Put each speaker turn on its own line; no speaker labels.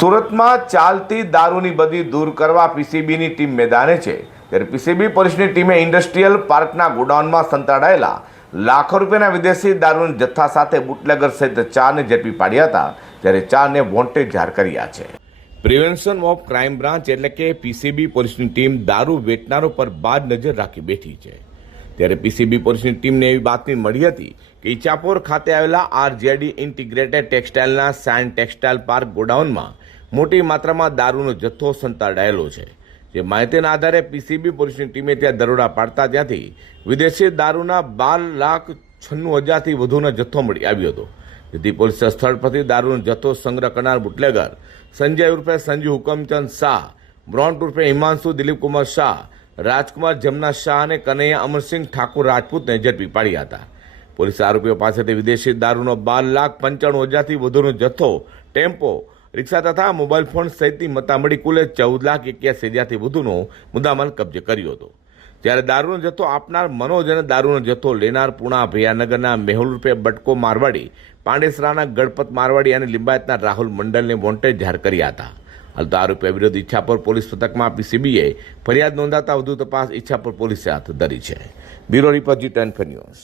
સુરતમાં ચાલતી દારૂની બદી દૂર કરવા પીસીબીની ટીમ મેદાને છે. ત્યારે પીસીબી પોલીસની ટીમે ઇન્ડસ્ટ્રીયલ પાર્કના ગોડાઉનમાં સંતાડાયેલા લાખો રૂપિયાના વિદેશી દારૂના જથ્થા સાથે બુટલેગર સહિત ચારને ઝડપી પાડ્યા હતા ત્યારે ચારને વોન્ટેડ જાહેર કર્યા છે. પ્રિવેન્શન ઓફ ક્રાઇમ બ્રાન્ચ એટલે કે પીસીબી પોલીસની ટીમ દારૂ વેચનારો પર બાદ નજર રાખી બેઠી છે. ત્યારે પીસીબી પોલીસની ટીમને એવી બાતમી મળી હતી કે ઈચાપોર ખાતે આવેલા આરજેડી ઇન્ટિગ્રેટેડ ટેક્સટાઇલના સાયન ટેક્સટાઇલ પાર્ક ગોડાઉનમાં મોટી માત્રામાં દારૂનો જથ્થો સંતાડાયેલો છે. જે માહિતીના આધારે પીસીબી પોલીસની ટીમે ત્યાં દરોડા પાડતા ત્યાંથી વિદેશી દારૂના બાર લાખ છન્નું હજારથી વધુનો જથ્થો મળી આવ્યો હતો. જેથી પોલીસે સ્થળ પરથી દારૂનો જથ્થો સંગ્રહ કરનાર બુટલેગર સંજય ઉર્ફે સંજુ હુકમચંદ શાહ બ્રોન્ટ ઉર્ફે હિમાંશુ દિલીપકુમાર શાહ, રાજકુમાર જમના શાહ અને કનૈયા અમરસિંહ ઠાકુર રાજપૂતને ઝડપી પાડ્યા હતા. પોલીસે આરોપીઓ પાસેથી વિદેશી દારૂનો બાર લાખ પંચાણું હજારથી વધુનો જથ્થો, ટેમ્પો રિક્ષા તથા મોબાઈલ ફોન સહિતની મતામડી કુલે ચૌદ લાખ એક્યાસી હજારથી વધુનો મુદ્દામાલ કબજે કર્યો હતો. જ્યારે દારૂનો જથ્થો આપનાર મનોજ અને દારૂનો જથ્થો લેનાર પુણા ભૈયાનગરના મેહુલ રૂપે બટકો મારવાડી, પાંડેસરાના ગણપત મારવાડી અને લિંબાયતના રાહુલ મંડલને વોન્ટેડ જાહેર કર્યા હતા. હાલ તો આરોપી વિરુદ્ધ ઈચ્છાપુર પોલીસ આપી પીસીબીએ ફરિયાદ નોંધાતા વધુ તપાસ ઈચ્છાપુર પોલીસે હાથ ધરી છે. Bureau report G ten news.